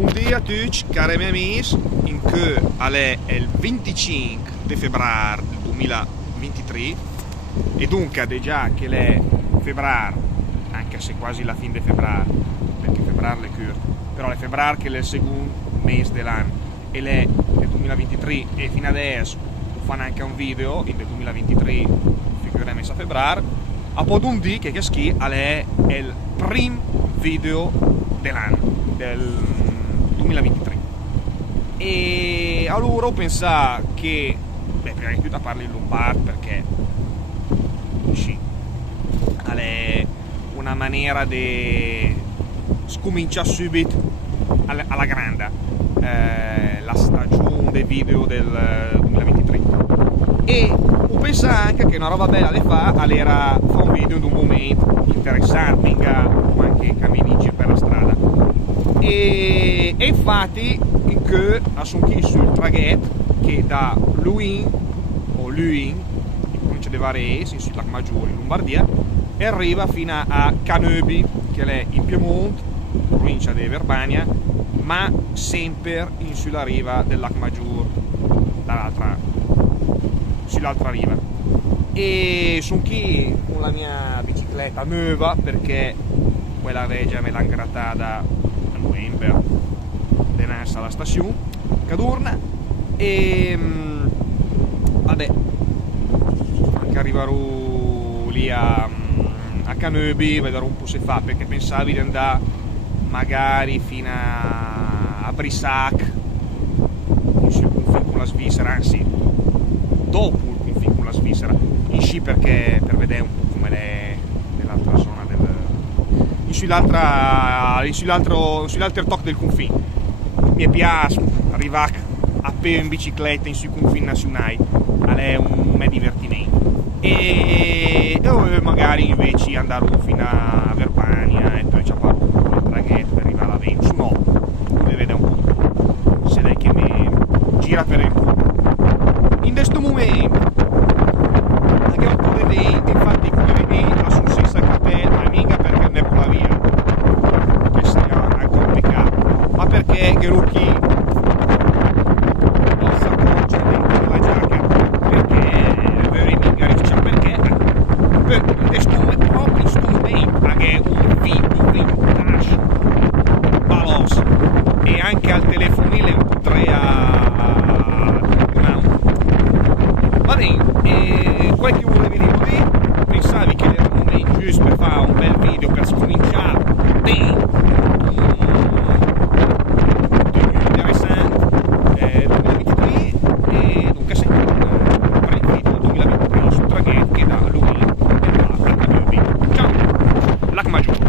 Buongiorno a tutti, cari miei amici, in che è il 25 di febbraio del 2023 e dunque è già che è febbraio, anche se quasi la fine di febbraio, perché febbraio è curto, però è febbraio che è il secondo mese dell'anno e è del 2023 e fino adesso fanno anche un video in del 2023, figuriamo a febbraio, a poi un dì che schi è il primo video dell'anno, del 2023. E allora ho pensato che, prima di tutto parli in lombardo perché sì, è una maniera di scominciare subito alla grande la stagione dei video del 2023. E ho pensato anche che una roba bella da fare era fare un video di un momento interessante, o anche cammini in giro per la strada. E infatti che sono qui sul traghetto che da Luin in provincia di Varese, in Sud Maggiore in Lombardia, e arriva fino a Canöbi, che è in Piemonte, provincia di Verbania, ma sempre in sulla riva del Lac Maggiore, sull'altra riva. E sono qui con la mia bicicletta nuova perché quella vecchia me l'ha grattata a novembre denanza alla stazione Cadurna e vabbè, anche arriverò lì a Canöbi, vedrò un po' se fa, perché pensavi di andare magari fino a Brissac sul confine con la Svizzera, anzi dopo il confine con la Svizzera, in sci perché per vedere un po' come è nell'altra zona sull'altro tocco del confine. Mi piace arrivare a piedi in bicicletta in sui confini nazionali, è un me divertimento. E magari invece andare fino a Verbania e poi ciappare un traghetto per arrivare a Venezia. No, deve vedere un po'. Se lei che mi gira per il culo. In questo momento anche un po' di vento, infatti come vedi sono senza capelli, ma mica perché ne vola via, che sia anche un peccato, ma perché che Rucchi